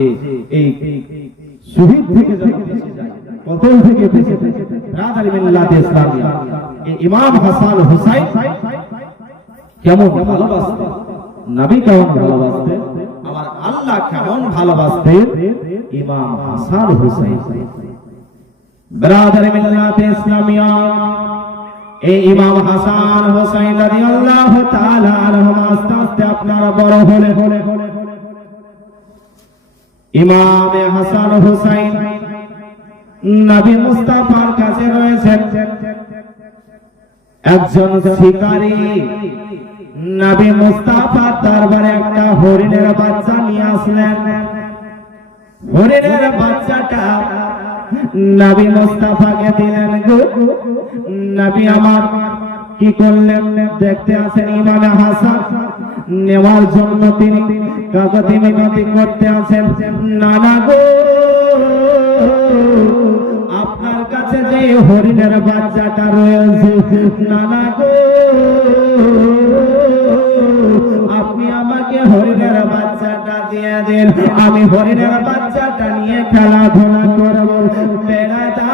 এই শহীদ থেকে যেন বেঁচে যায়, কতল থেকে বেঁচে যায়। ব্রাদার মিল্লাত ইসলামিয়া, এই ইমাম হাসান হুসাইন কেমন ভালোবাসতেন, নবী কেমন ভালোবাসতেন, আমার আল্লাহ কেমন ভালোবাসতেন ইমাম হাসান হুসাইন। ব্রাদার মিল্লাত ইসলামিয়া, এই ইমাম হাসান হুসাইন রাদিয়াল্লাহু তাআলা আনহু আস্তে আস্তে আপনারা বড় হলে ইমাম হাসান হুসাইন নবী মুস্তাফার কাছে রয়েছেন। একজন শিকারী নবী মুস্তাফার দরবারে একটা হরিণের বাচ্চা নিয়ে আসলেন। হরিণের বাচ্চাটা নবী মুস্তাফাকে দিলেন। নবী আমার কি করলেন দেখতে আছেন ইমাম হাসান, নেওয়ার জন্য তিনি কাগজে মিনতি করতে আছেন। নানা গো, আপনার কাছে যে হরিণের বাচ্চাটা রয়েছে, নানা গো আপনি আমাকে হরিণের বাচ্চাটা দিয়ে দিন, আমি হরিণের বাচ্চাটা নিয়ে খেলাধুলা করব। বেড়াদার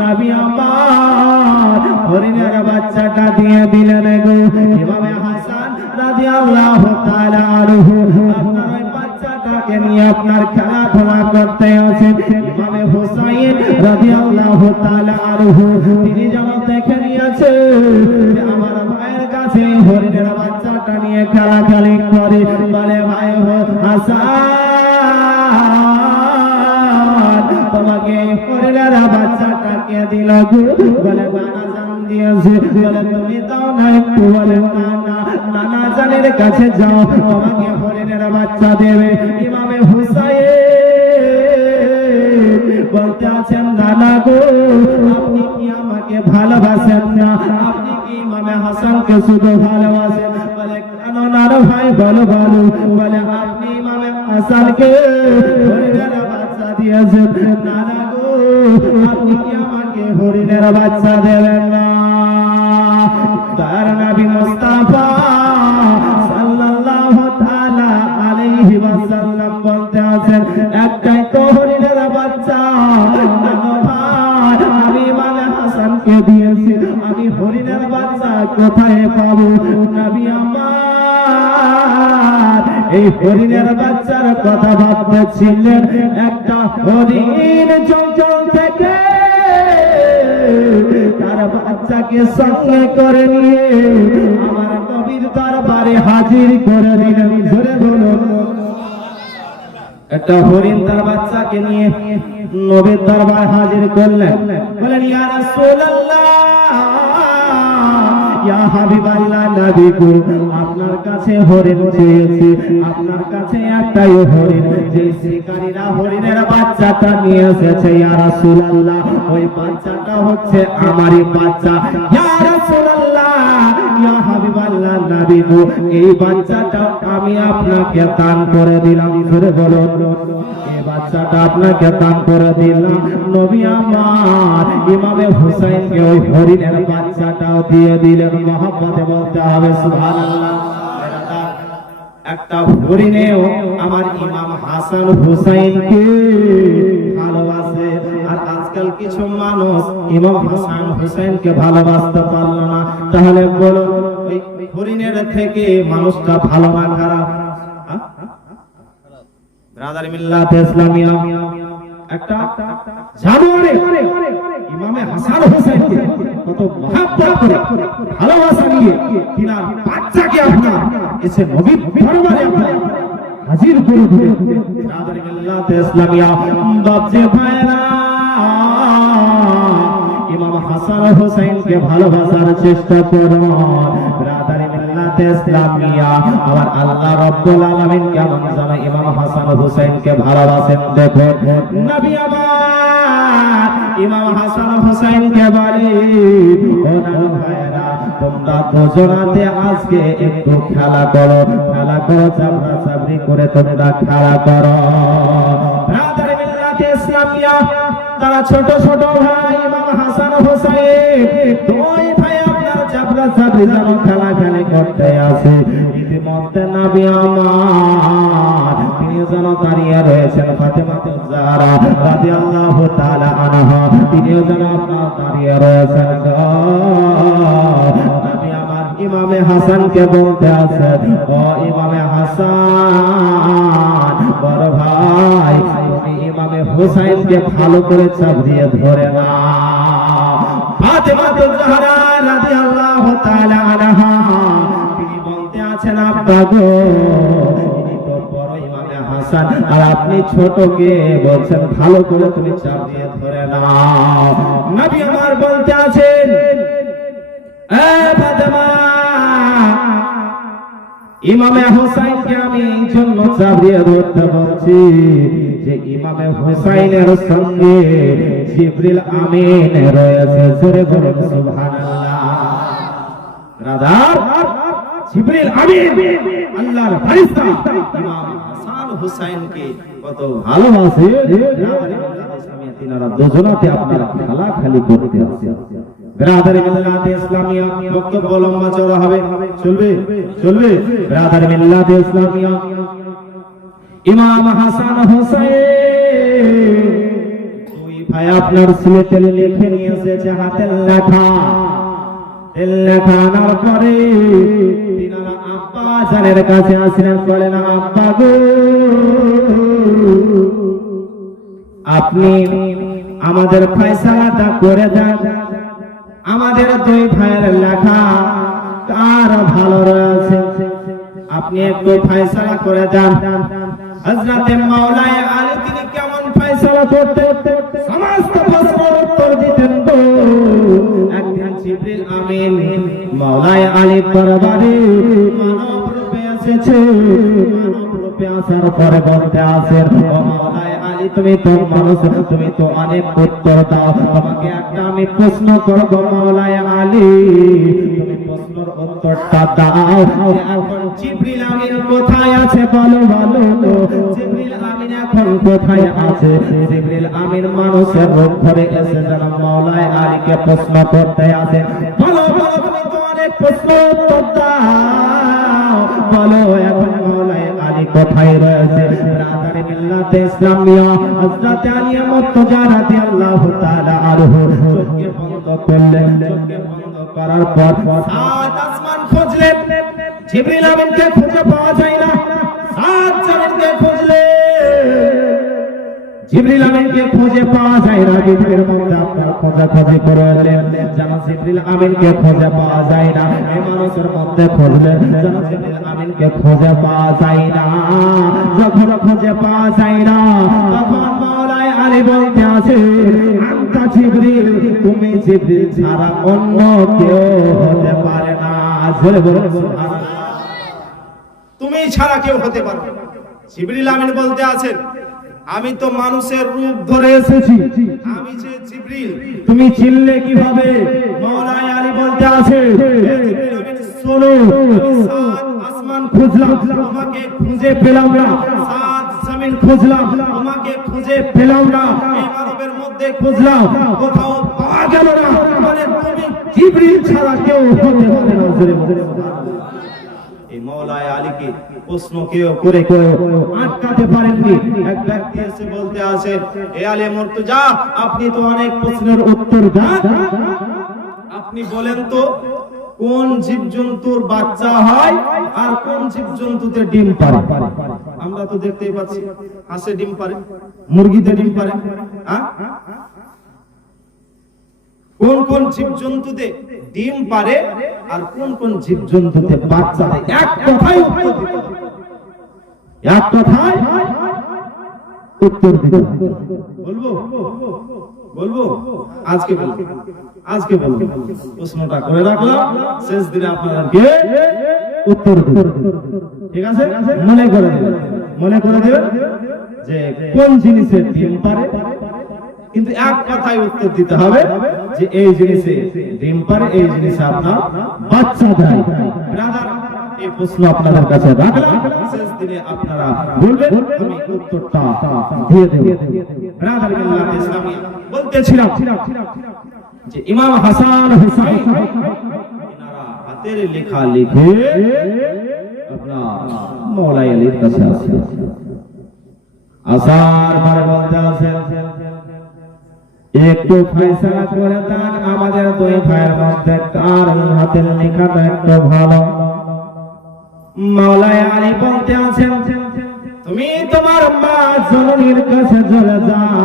নবী আমার হরিণের বাচ্চাটা দিয়ে দিলেন গো। ইমাম হাসান রাদিয়াল্লাহু তাআলা আনহু আপনার ওই বাচ্চাটাকে নিয়ে আপনার খেলাধুলা করতে আছেন। ইমাম হুসাইন রাদিয়াল্লাহু তাআলা আনহু তিনি যখন দেখে নিয়েছেন যে আমার ভাইয়ের কাছে হরিণের বাচ্চাটা নিয়ে খেলাখেলি করে, বলে ভাই হাসান তোমাকে হরিণের বাচ্চাটাকে দিল গো। বলে নানা জান দিয়েছে। বলে তুমি দাও না একটু। বলে নানা জানের কাছে যাও, তোমাকে হরিণের বাচ্চা দেবে। ইমাম হুসাইন বলতে আছেন, নানা গো আপনি কি আমাকে ভালোবাসেন না? আপনি কি ইমাম হাসানকে শুধু ভালোবাসেন? বলে কেন নানা ভাই বলো বলো। বলে আপনি ইমাম হাসানকে হরিণের বাচ্চা দিয়েছেন, নানা গো আপনি কি আমাকে হরিণের বাচ্চা দেবেন না? তার নবী মুস্তাফা সাল্লাল্লাহু তাআলা আলাইহি ওয়াসাল্লাম বলতে আছেন, একটাই তো হরিণের বাচ্চা, নানা ভাই আমি ইমাম হাসানকে দিয়েছি, আমি হরিণের বাচ্চা কোথায় পাবো? নবী আমার এই হরিণের বাচ্চার কথা ভাবতেছিলেন। একটা হরিণ জঙ্গল থেকে তার বাচ্চাকে সঙ্গে করে নিয়ে আমার নবীর দরবারে হাজির করে দিলেন। জোরে বলো। একটা হরিণ তার বাচ্চাকে নিয়ে নবীর দরবারে হাজির করলেন। বলেন ইয়া রাসূলুল্লাহ, ইয়া হাবিবাল্লাহ, নবী গো আপনার কাছে হরিণ চেয়েছি, আপনার কাছে একটাই হরিণ, যে শিকারীরা হরিণের বাচ্চাটা নিয়ে এসেছে ইয়া রাসূলুল্লাহ ওই বাচ্চাটা হচ্ছে আমারই বাচ্চা। ইয়া রাসূলুল্লাহ, ইয়া হাবিবাল্লাহ, নবী গো এই বাচ্চাটা আমি আপনাকে দান করে দিলাম। জোরে বলো। এই বাচ্চাটা আপনাকে দান করে দিলাম। নবী আমার ইমাম হুসাইনকে ওই হরিণের বাচ্চাটাও দিয়ে দিলেন। মহব্বতে বলতে হবে সুবহানাল্লাহ। একটা হরিণেও আমার ইমাম হাসান হুসাইনকে ভালোবাসে। আর আজকাল কিছু মানুষ ইমাম হাসান হুসাইনকে ভালোবাসতে পারল না। তাহলে বলো ওই হরিণের থেকে মানুষটা ভালো না খারাপ? ব্রাদার মিল্লাত ইসলামিয়া, একটা জানোয়ারে ইমাম হাসান হুসাইনকে কত মহব্বত করে ভালোবাসা নিয়ে কিনা বাচ্চাকে আপনার এসে নবীর দরবারে আপনার হাজির করে দিলেন। ব্রাদার মিল্লাত ইসলামিয়া, বাপজি ভাইরা ইমাম হাসান হুসাইনকে ভালোবাসার চেষ্টা করুন। ব্রাদার মিল্লাত ইসলামিয়া, আমার আল্লাহ রাব্বুল আলামিন কেমন যেন ইমাম হাসান হুসাইনকে ভালোবাসেন। দেখো নবী আমার ইমাম হাসান হুসাইনকে বলে, ও নানা ভাইরা তোমরা দুজনাতে আজকে একটু খেলা করো, খেলা করো, চাবড়া চাবড়ি করে তোমরা খেলা করো। ব্রাদার মিল্লাত ইসলামিয়া, তারা ছোট ছোট ভাই ইমাম হাসান হুসাইন দুই ভাই আপনার চাবড়া চাবড়ি যেন খেলা খেলি করতে আসে। ইতিমধ্যে নবী আমার তিনি যেন দাঁড়িয়ে রয়েছেন ফাতেমাতুজ জাহরা রাদিয়াল্লাহু তাআলা আনহা, তিনিও যেন আপনার দাঁড়িয়ে রয়েছেন। নবী আমার ইমামে হাসানকে বলতে আছে, ও ইমামে হাসান বড় ভাই, তুমি ইমামে হুসাইনকে ভালো করে চাপ দিয়ে ধরে না। ফাতেমাতুজ জাহরা রাদিয়াল্লাহু তাআলা আনহা তিনি বলতে আছেন, আব্বা গো ইনি তো বড় ইমামে হাসান, আর আপনি ছোট কে বলছেন ভালো করে তুমি চাপ দিয়ে ধরে না। নবী আমার বলতে আছেন, এ ফাতেমা, ইমামে হুসাইনকে আমি এই জন্য চাপ দিয়ে ধরতে বলছি যে ইমামে হুসাইনের সঙ্গে জিবরিল আমিন রয়েছে। জোরে বলুন সুবহানাল্লাহ। ব্রাদার, জিবরিল আমিন আল্লাহর ফেরেশতা ইমাম হাসান হুসাইনকে কত ভালোবাসে। তিনারা দুজনাতে আপনারা খেলা খালি করতে আছে। ব্রাদার মিল্লাত ইসলামিয়া বক্তব্য লম্বা চওড়া হবে, চলবে চলবে। ব্রাদার মিল্লাত ইসলামিয়া ইমাম হাসান হুসাইন দুই ভাই আপনার সিলেটে লিখে নিয়ে এসেছে হাতের লেখা। লেখা আনার পরে তিনারা আব্বা জানের কাছে আসলেন, বলেন আব্বা গো আপনি আমাদের ফয়সালাটা করে দেন, আমাদের দুই ভাইয়ের লেখা কার ভালো রয়েছে, আপনি একটু ফয়সালা করে দেন। হযরতে মাওলানা আলী তিনি কেমন ফয়সালা করতেন, সমস্ত প্রশ্নের উত্তর দিতেন। একদিন জিবরিল আমিন মাওলানা আলী দরবারে মানব রূপে এসেছে। মানব রূপে আসার পরে বলতে আছেন, ও মাওলানা আলী তুমি তো মানুষ, তুমি তো অনেক উত্তর দাও, তোমাকে একটা আমি প্রশ্ন করব মাওলানা আলী, তুমি প্রশ্নের উত্তরটা দাও। এখন জিবরিল আমিন কোথায় আছে বলো বলো, জিবরিল আমিন এখন কোথায় আছে? জিবরিল আমিন মানুষের রূপ ধরে এসে যেন মাওলানা আলীকে প্রশ্ন করতে আছে, বলো বলো তুমি তো অনেক প্রশ্ন উত্তর দাও, বলো এখন মাওলানা আলী কোথায় রয়েছে? ব্রাদার মিল্লাত ইসলামিয়া হযরত আলী মুর্তজা রাদিয়াল্লাহু তাআলা আনহু চোখকে বন্ধ করলেন। চোখকে বন্ধ করার পর সাত আসমান খুঁজলেন, জিবরিল আমিনকে খুঁজে পাওয়া যায় না। সাত জমিনকে খুঁজলেন, জিবরিল আমিনকে খুঁজে পাওয়া যায় না। পৃথিবীর মধ্যে আপনার খোঁজাখুঁজি করলেন, যেন জিবরিল আমিনকে খুঁজে পাওয়া যায় না। এই মানুষের মধ্যে খুঁজলেন, যেন জিবরিল আমিনকে খুঁজে পাওয়া যায় না। যখন খুঁজে পাওয়া যায় না, তখন মাওলানা আলী বলতে আছে, আনতা জিবরিল, তুমি জিবরিল ছাড়া অন্য কেউ হতে পারে না। জোরে বলুন সুবহানাল্লাহ। তুমি ছাড়া কেউ হতে পারে না। জিবরিল আমিন বলতে আছেন, আমি তো মানুষের রূপ ধরে এসেছি, আমি যে জিবরিল। তুমি চিনলে কিভাবে? মাওলানা আলী বলতে আছে, জিবরিল আমিন শোনো, সাত আসমান খুঁজলাম তোমাকে খুঁজে পেলাম না, সাত জমিন খুঁজলাম তোমাকে খুঁজে পেলাম না, এই মানবের মধ্যে খুঁজলাম কোথাও পাওয়া গেল না। মানে তুমি জিবরিল ছাড়া কেউ হতে পারে না। জোরে বলুন সুবহানাল্লাহ। এই মাওলানা আলীকে প্রশ্ন কেউ করে আটকাতে পারেননি। এক ব্যক্তি এসে বলতে আছে, এ আলী মুর্তজা, আপনি তো অনেক প্রশ্নের উত্তর দেন, আপনি বলেন তো কোন জীবজন্তুর বাচ্চা হয় আর কোন জীবজন্তুতে ডিম পারে? আমরা তো দেখতেই পাচ্ছি, হাঁসে ডিম পারে, মুরগিতে ডিম পারে। হ্যাঁ, কোন কোন জীবজন্তুতে ডিম পারে আর কোন কোন জীবজন্তুতে বাচ্চা দেয়? এক কথায় উত্তর দিতে হবে। এক কথায় উত্তর দিতে হবে। বলবো বলবো আজকে বলবো, আজকে বলবো। প্রশ্নটা করে রাখলাম, শেষ দিনে আপনাদেরকে উত্তর দিতে, ঠিক আছে? মনে করে দেবেন, মনে করে দেবেন যে কোন জিনিসের ডিম পারে, কিন্তু এক কথায় উত্তর দিতে হবে যে এই জিনিসে ডিম পারে, এই জিনিসে আপনার বাচ্চা দেয়। ব্রাদার, এই প্রশ্ন আপনাদের কাছে রাখলাম, শেষ দিনে আপনারা বলবেন, আমি উত্তরটা দিয়ে দেব। ব্রাদার মিল্লাত ইসলামিয়া বলতেছিলাম যে ইমাম হাসান হুসাইন এনারা হাতের লেখা লিখে মওলাই আলীর কাছে আসে। আসার পরে বলতে আছে, একটু ফয়সালা করে দেন, আমাদের দুই ভাইয়ের মধ্যে কার হাতের লেখাটা একটু ভালো। মওলাই আলী বলতে আছেন, তুমি তোমার মা জননীর কাছে চলে যাও,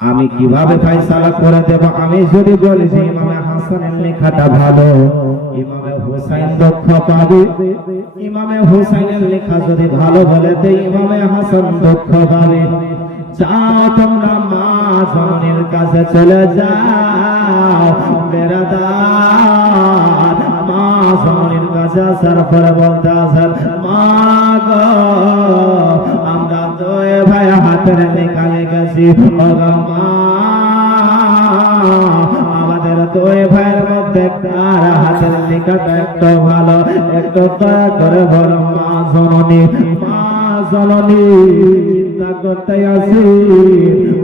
আমি কিভাবে ফয়সালা করে দেব? আমি যদি বলি যে ইমামে হাসানের লেখাটা ভালো, ইমামে হুসাইন দুঃখ পাবে। ইমামে হুসাইনের লেখা যদি ভালো বলে দেই, ইমামে হাসান দুঃখ পাবে। যাও তোমরা মা জননীর কাছে চলে যাও, বেরাদার মা জননীর কাছে আসার পরে বলতে আসার, মা গো আমরা দুই ভাই হাতের লেখা লিখেছি, আমাদের দুই ভাইয়ের মধ্যে কার হাতের লেখাটা একটু ভালো, একটু দয়া করে বলো মা জননী। মা জননী চিন্তা করতে আছি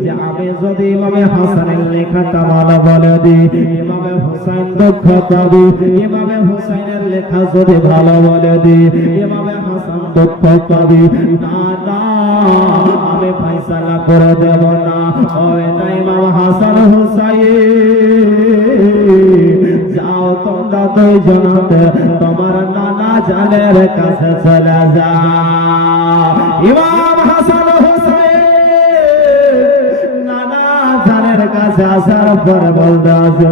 যে আমি যদি ইমামে হাসানের লেখাটা ভালো বলে দিই, ইমামে হুসাইন দুঃখ পাবে। ইমামে হুসাইনের লেখা যদি ভালো বলে দিই, ইমামে হাসান দুঃখ পাবে। না না, আমি ফয়সালা করে দেব না। ওই না ইমাম হাসান হুসাইন, যাও তোমরা দুইজনাতে তোমার নানা জানের কাছে চলে যাও। ইমাম হাসান হুসাইন নানা জানের কাছে আসার পর বলতে আছে,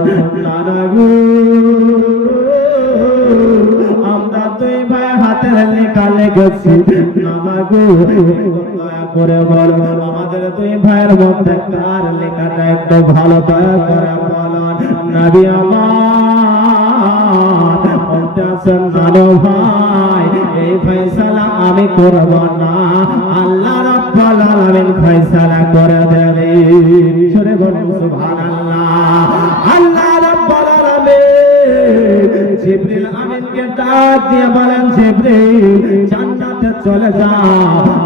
নানা গো আমরা দুই ভাই হাতের লেখা লিখেছি, নানা গো দয়া করে বলো আমাদের দুই ভাইয়ের মধ্যে কার লেখাটা একটু ভালো, দয়া করে বলো। নবী আমার বলতে আছেন, জানো ভাই এই ফয়সালা আমি করব না, আল্লাহ রাব্বুল আলামিন ফয়সালা করে দেবে। সরে বলুন সুবহানাল্লাহ। আল্লাহ রাব্বুল আলামিন জিবরিল আমিনকে ডাক দিয়ে বলেন, জিবরিল জান্নাতে চলে যাও,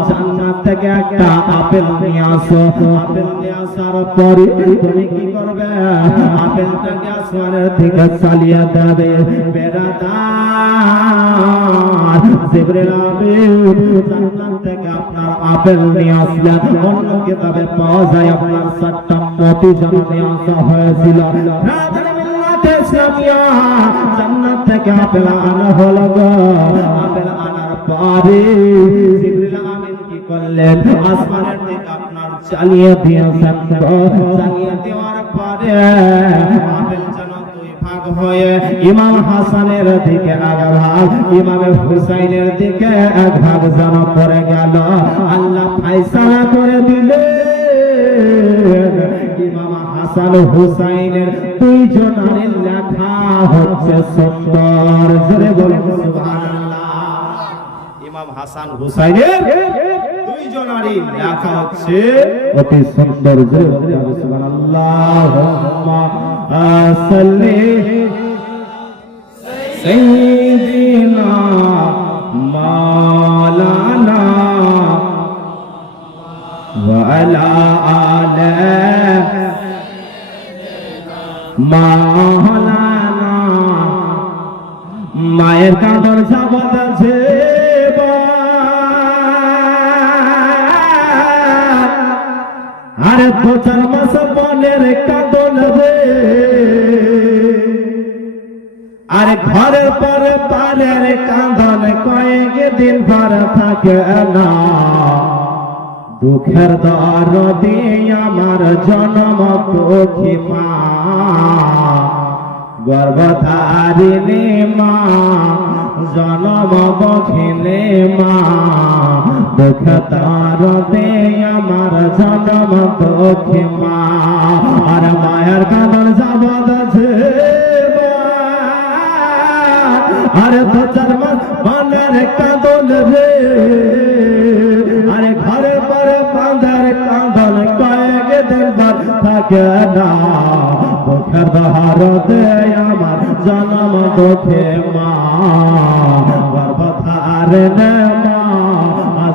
জান্নাত থেকে একটা আপেল নিয়ে আসো। আপেল নিয়ে আসার পরে তুমি কি করবে? আপেলটাকে আসমানের দিকে চালিয়ে দেবে। বেরাদার জিবরিল আমিন জান্নাত থেকে আপনার আপেল নিয়ে আসলেন। অন্য কিতাবে পাওয়া যায় আপনার 7টা মতি যেন নিয়ে আসা হয়েছিল। জান্নাত থেকে আপেল আনা হলো গো। আপেল আনার পরে জিবরিল আমিন কি করলেন? আসমানের দিকে আপনার চালিয়ে দিয়েছেন। চালিয়ে দেওয়ার পরে আপেল যেন দুই ভাগ হয়ে ইমাম হাসানের দিকে এক ভাগ, ইমামে হুসাইনের দিকে এক ভাগ যেন পড়ে গেল। আল্লাহ ফয়সালা করে দিলেন, ইমাম হাসান হুসাইনের দুইজনের লেখা হচ্ছে সুন্দর। জোরে বলুন সুবহানাল্লাহ। ইমাম হাসান হুসাইনের দুইজনেরই লেখা হচ্ছে অতি সুন্দর। জোরে বলুন সুবহানাল্লাহ। আল্লাহুম্মা সাল্লি সাইয়্যিদিনা মাওলানা ওয়া আলা আলিহি মাওলানা। মায়ের কাঁদর শব্দ আছে, আরে 2-4 মাস বনের কাঁদন রে, আরে ঘরের পরে পারের কাঁদন কয়েক দিন ভর থাকে না। দুঃখের দরদে আমার জন্ম দুঃখী মা, গর্ভধারিণী মা, জন্ম দুঃখিনী মা। দুঃখ দরদে আমার জন্ম দুঃখী মা, আর মায়ের কাঁদন শব্দ আছে, আরে 2-4 মাস বনের কাঁদন রে, আরে ঘরে পরে পাঁধার কাঁদন কয়েক দিন ভর থাকে না। দুঃখের দরদে আমার জন্ম দুঃখী মা, গর্ভধারিণী মা,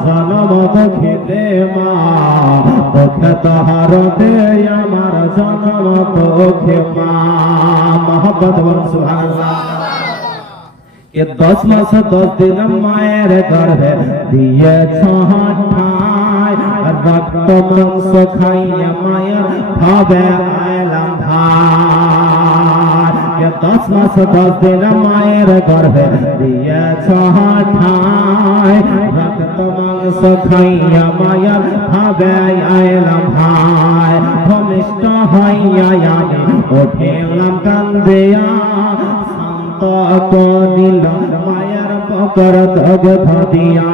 জন্ম দুঃখিনী মা। দুঃখের দরদে আমার জন্ম দুঃখী মা। মহব্বত বলুন সুবহানাল্লাহ। কে 10 মাস 10 দিন মায়ের গর্ভে দিয়েছ ঠাই, রক্ত মাংস খাইয়া মায়ের ভাবে আইলাম ভাই। কে 10 মাস 10 দিন মায়ের গর্ভে দিয়েছ ঠাই, রক্ত মাংস খাইয়া মায়ের ভাবে আইলাম ভাই। ভূমিষ্ঠ হইয়া আমি উঠিলাম কান্দিয়া, দিল মায়ের পকর দগ্ধ দিয়া।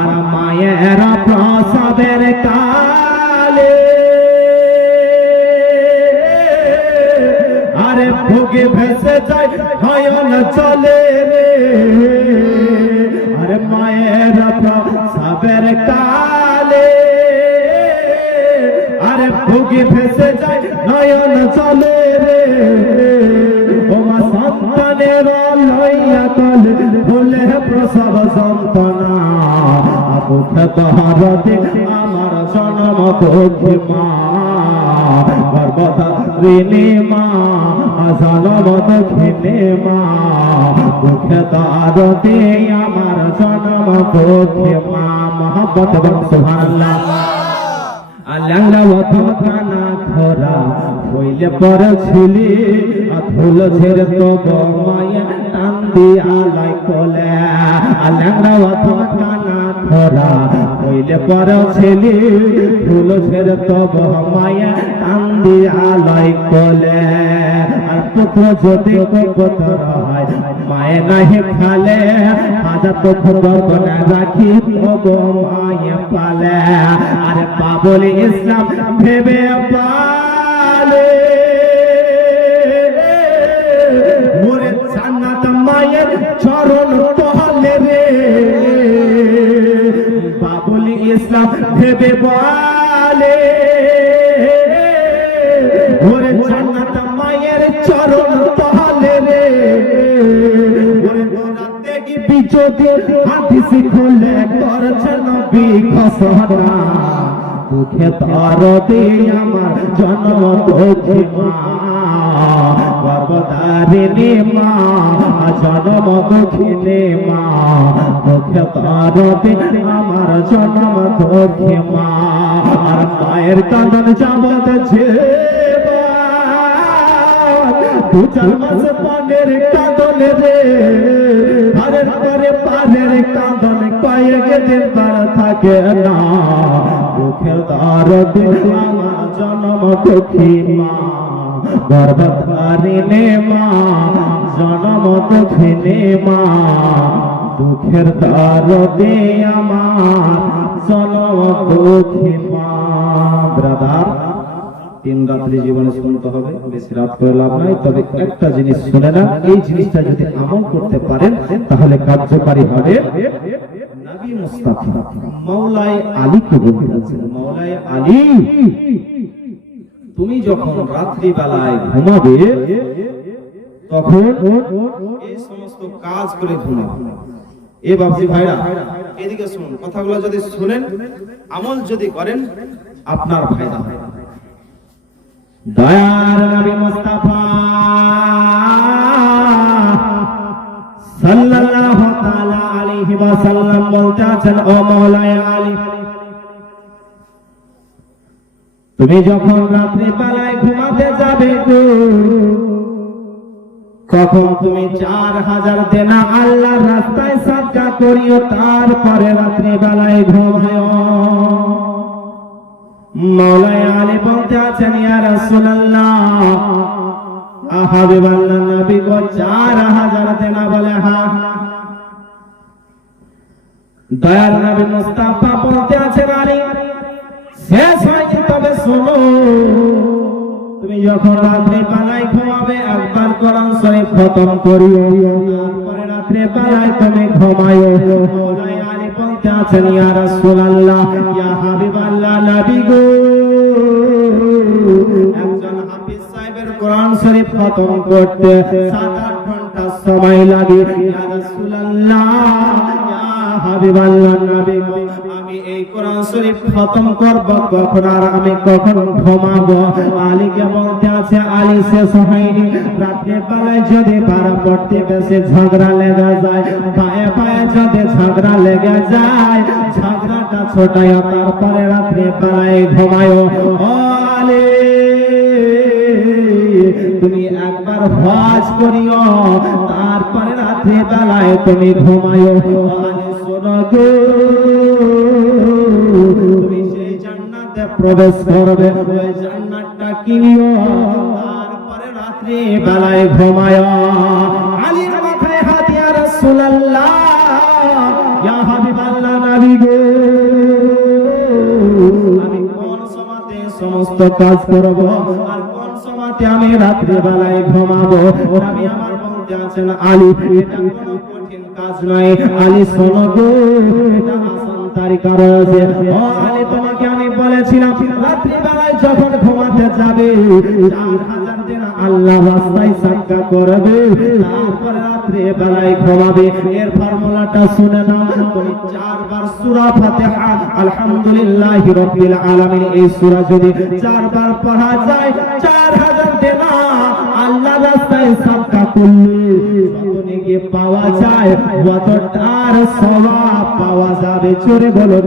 আর মায়ের প্রসবের কালে আরে ভুগে ভেসে যায় নয়ন চলে রে। আরে মায়ের প্রসবের কালে আরে ভুগে ভেসে যায় নয়ন চলে রে। সন্তানের লইয়া তলে ভুলে প্রসব সন্তানা, বুকে তহরতে আমার জন্ম দুঃখী মা, গর্ভধারিণী মা, জন্ম দুঃখিনী মা, বুকে তহরতে আমার জন্ম দুঃখী মা। মোহাম্মদ এবং সুবহানাল্লাহ। ল্যাংড়া অথকানা খরা হইলে পড়েছিলি, ধুল ঝেড়ে তব মায়া টান দিয়া লাই কলে। ল্যাংড়া অথকানা খরা হইলে পড়েছিলি, ধুল ঝেড়ে তব মায়া টান দিয়া লাই কলে। আর পুত্র যদি কবুতর হয় মায়ে নাহি খালে, আজা তো খবর বনে রাখি তব মায়ে পালে। আরে বাবুল ইসলাম ভেবে পালে, মোরে জান্নাত মায়ের চরণ তলে রে। বাবুল ইসলাম ভেবে পালে, মোরে জান্নাত মায়ের চরণ তলে রে। মোরে তোরা দেখি বিচোদি হাদিস খুলে করছে নবী ঘোষণা, দুঃখে দরদে আমার জন্ম দুঃখী মা, গর্ভধারিণী মা, জন্ম দুঃখিনী মা, দুঃখে দরদে আমার জন্ম দুঃখী মা। আর মায়ের কাঁদন যাবতেছে 2-4 মাস পানের কাঁদন রে। পারের পরে পানের কাঁদন কয়েক দিন বার থাকে না, দুঃখের দরদে আমার জন্ম দুঃখী মা, গর্ভধারিণী মা, জন্ম দুঃখিনী মা, দুঃখের দরদে আমার জন্ম দুঃখী মা। ব্রাদার, 3 রাত্রি জীবনে শুনতে হবে, বেশি রাত করে লাভ নাই। তবে একটা জিনিস শুনে না, এই জিনিসটা যদি আমল করতে পারেন তাহলে কার্যকারী হবে। নবী মুস্তাফা মাওলাই আলীকে বলতেছেন, মাওলাই আলী তুমি যখন রাত্রি বেলায় ঘুমাবে তখন এই সমস্ত কাজ করে ঘুমাবে। এ বাবজি ভাইরা এদিকে শুনুন, কথাগুলো যদি শুনেন আমল যদি করেন আপনার ফায়দা হবে। দয়ার নবী মুস্তাফা সাল্লাল্লাহু তাআলা আলাইহি ওয়াসাল্লাম বলতে আছেন, ও মাওলাই আলী তুমি যখন রাত্রি বেলায় ঘুমাতে যাবে কখন তুমি 4000 দেনা আল্লাহর রাস্তায় সদকা করিও, তারপরে রাত্রি বেলায় ঘুমাও। মাওলাই আলী বলতে আছেন, ইয়া রাসূলুল্লাহ হাবিবাল্লাহ নবী গো 4000 দেনা? বলে হ্যাঁ। দয়ার নবী মুস্তাফা বলতে আছেন, আলী শেষ হয়নি, তবে শোনো তুমি যখন রাত্রে বেলায় ঘুমাবে একবার কোরআন শরীফ খতম করিও, তারপরে রাত্রে বেলায় তুমি ঘুমায়ো। মাওলাই আলী বলতে আছেন, ইয়া রাসূলুল্লাহ ইয়া হাবিবাল্লাহ নবী গো একজন হাফেজ সাহেবের কোরআন শরীফ খতম করতে 7-8 ঘন্টা সময় লাগে। ইয়া রাসূলুল্লাহ ইয়া হাবিবাল্লাহ নবী গো, আমি এই কোরআন শরীফ খতম করব কখন আর আমি কখন ঘুমাবো? আলীকে বলতে আছে, আলী শেষ হয়নি। রাত্রে বেলায় যদি পারা পড়তে বেশি ঝগড়া লেগে যায়, পায়ে পায়ে যদি ঝগড়া লেগে যায়, ঝগড়াটা ছোটায় তারপরে রাত্রে বেলায় ঘুমায়। ও আলী, তুমি একবার হজ করিও, তারপরে রাত্রে বেলায় তুমি ঘুমায়ো। আলী শোনো গো, তুমি সেই জান্নাতে প্রবেশ করবে, ওই জান্নাতটা কিনিও, তারপরে রাত্রে বেলায় ঘুমায়ো। আলীর মাথায় হাত, ইয়া রাসূলুল্লাহ, ইয়া হাবিবাল্লাহ নবী গো, আমি কোন সময়তে সমস্ত কাজ করব আর কোন সময়তে আমি রাত্রি বেলায় ঘুমাবো? আমি আমার বলতে আছেন, আলী এটা কোনো কঠিন কাজ নয়। আলী শোনো গো, এটা আসান তরিকা রয়েছে। ও আলী, তোমাকে আমি বলেছিলাম রাত্রি বেলায় যখন ঘুমাতে যাবে 4000 দিন আল্লাহ রাস্তায় সাদকা করবে, তারপর রাত্রি বেলায় ঘুমাবে। এর ফর্মুলাটা শুনে নাও। তুমি 4 বার সূরা ফাতিহা আলহামদুলিল্লাহি রাব্বিল আলামিন এই সূরা যদি 4 বার পড়া যায়, 4000 দিন আল্লাহ রাস্তায় সাদকা করলে যত নেকি পাওয়া যায় ততটার সওয়াব পাওয়া যাবে। জোরে বলো।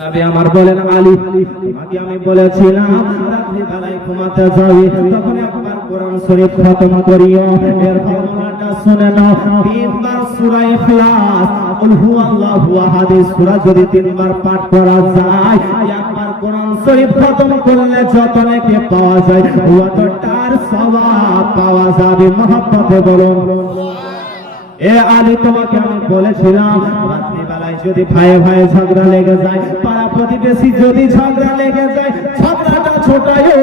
নবী আমার বলেন, আলী তোমাকে আমি বলেছিলাম রাত্রি বেলায় ঘুমাতে যাবে তখন একবার কোরআন শরীফ খতম করিও। এর ফর্মুলাটা শুনে নাও। 3 বার সূরা ইখলাস, কুল হুয়াল্লাহু আহাদ সূরা যদি 3 বার পাঠ করা যায়, একবার কোরআন শরীফ খতম করলে যত নেকি পাওয়া যায় ততটার সওয়াব পাওয়া যাবে। মহব্বতে বলুন। এ আলী, তোমাকে আমি বলেছিলাম রাত্রি বেলায় যদি ভাইয়ে ভাইয়ে ঝগড়া লেগে যায়, পাড়া প্রতিবেশী যদি ঝগড়া লেগে যায়, ঝগড়াটা ছোটায়ো,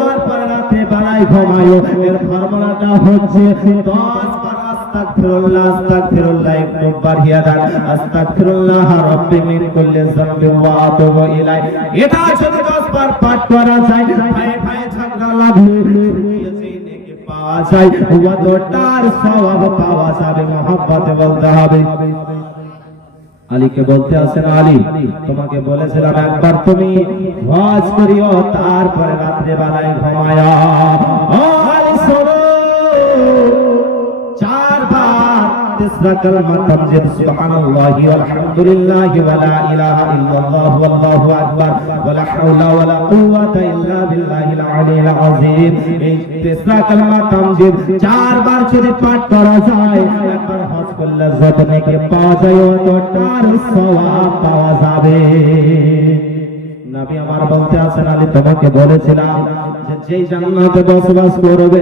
তারপর রাত্রি বেলায় ঘুমায়ো। এর ফর্মুলাটা হচ্ছে 10 বার আস্তাগফিরুল্লাহ, আস্তাগফিরুল্লাহ, একটু বাড়িয়ে দেন, আস্তাগফিরুল্লাহ রাব্বি মিন কুল্লি যামবি ওয়া আতুবু ইলাইহি। এটা যদি 10 বার পাঠ করা যায়, ভাইয়ে ভাইয়ে ঝগড়া লাগলে পাওয়া যায় ওয়াটার সওয়াব পাওয়া যাবে। মহব্বতে বলতে হবে। আলীকে বলতে আছেন, আলী তোমাকে বলেছিলাম একবার তুমি হজ করিও, তারপরে রাত্রে বেলায় ঘুমায়া। ও আলী শোনো, 4 বার তিসরা কালমা তামজিদ সুবহানাল্লাহি ওয়ালহামদুলিল্লাহি ওয়া লা ইলাহা ইল্লাল্লাহ ওয়াল্লাহু আকবার ওয়া লা হাওলা ওয়া লা কুওয়াতা ইল্লা বিল্লাহিল আলিয়্যিল আযীম। এই তিসরা কালমা তামজিদ 4 বার যদি পাঠ করা যায়, একবার হজ করলে যত নেকি পাওয়া যায় ততটার সওয়াব পাওয়া যাবে। নবী আমার বলতে আছেন, আলী তোমাকে বলেছিলাম যে যেই জান্নাতে বসবাস করবে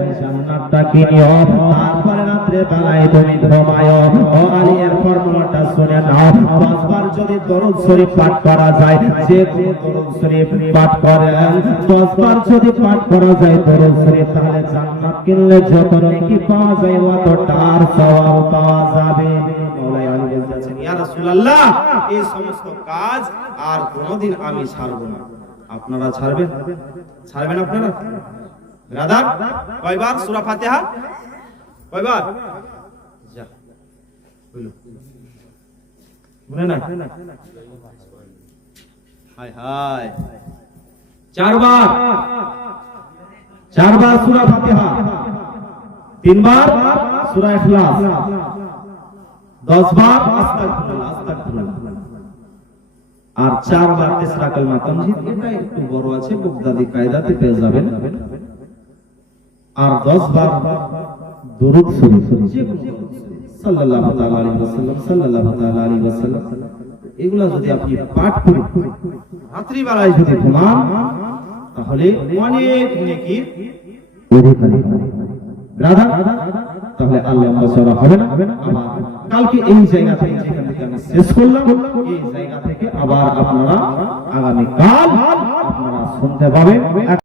ওই জান্নাতটা কিনিও, তারপরে রাত্রে বেলায় তুমি ঘুমায়ো। ও আলী, এর ফর্মুলাটা শুনে নাও। 10 বার যদি দরুদ শরীফ পাঠ করা যায়, যে কোনো দরুদ শরীফ পাঠ করেন, 10 বার যদি পাঠ করা যায় দরুদ শরীফ, তাহলে জান্নাত কিনলে যত নেকি পাওয়া যায় ততটার সওয়াব পাওয়া যাবে। মওলাই আলী বলতেছেন, ইয়া রাসূলুল্লাহ, এই সমস্ত কাজ আর কোনদিন আমি ছাড়ব না। আপনারা ছাড়বেন? ছাড়বেন আপনারা? ব্রাদার, কয়বার সূরা ফাতিহা? কয়বার? যা বলো, মনে না? হায় হায়, 4 বার। 4 বার সূরা ফাতিহা, 3 বার সূরা ইখলাস, 10 বার আস্তাগফিরুল্লাহ, আস্তাগফিরুল্লাহ, আর 4 বার তিসরা কালমা তামজিদ। এটা একটু বড় আছে, বুগদাদি কায়দাতে পেয়ে যাবেন। আর 10 বার দরুদ শরীফ, সাল্লাল্লাহু তাআলা আলাইহি ওয়াসাল্লাম, সাল্লাল্লাহু তাআলা আলাইহি ওয়াসাল্লাম, এগুলা যদি আপনি পাঠ করেন রাত্রি বেলায় যদি ঘুমান, তাহলে অনেক নেকির অধিকারী ব্রাদার। তাহলে আল্লাহ মাশাআল্লাহ হবে না? আবার কালকে এই জায়গা থেকে, যেখান থেকে আমি শেষ করলাম, এই জায়গা থেকে আবার আপনারা আগামী কাল আপনারা শুনতে পাবেন।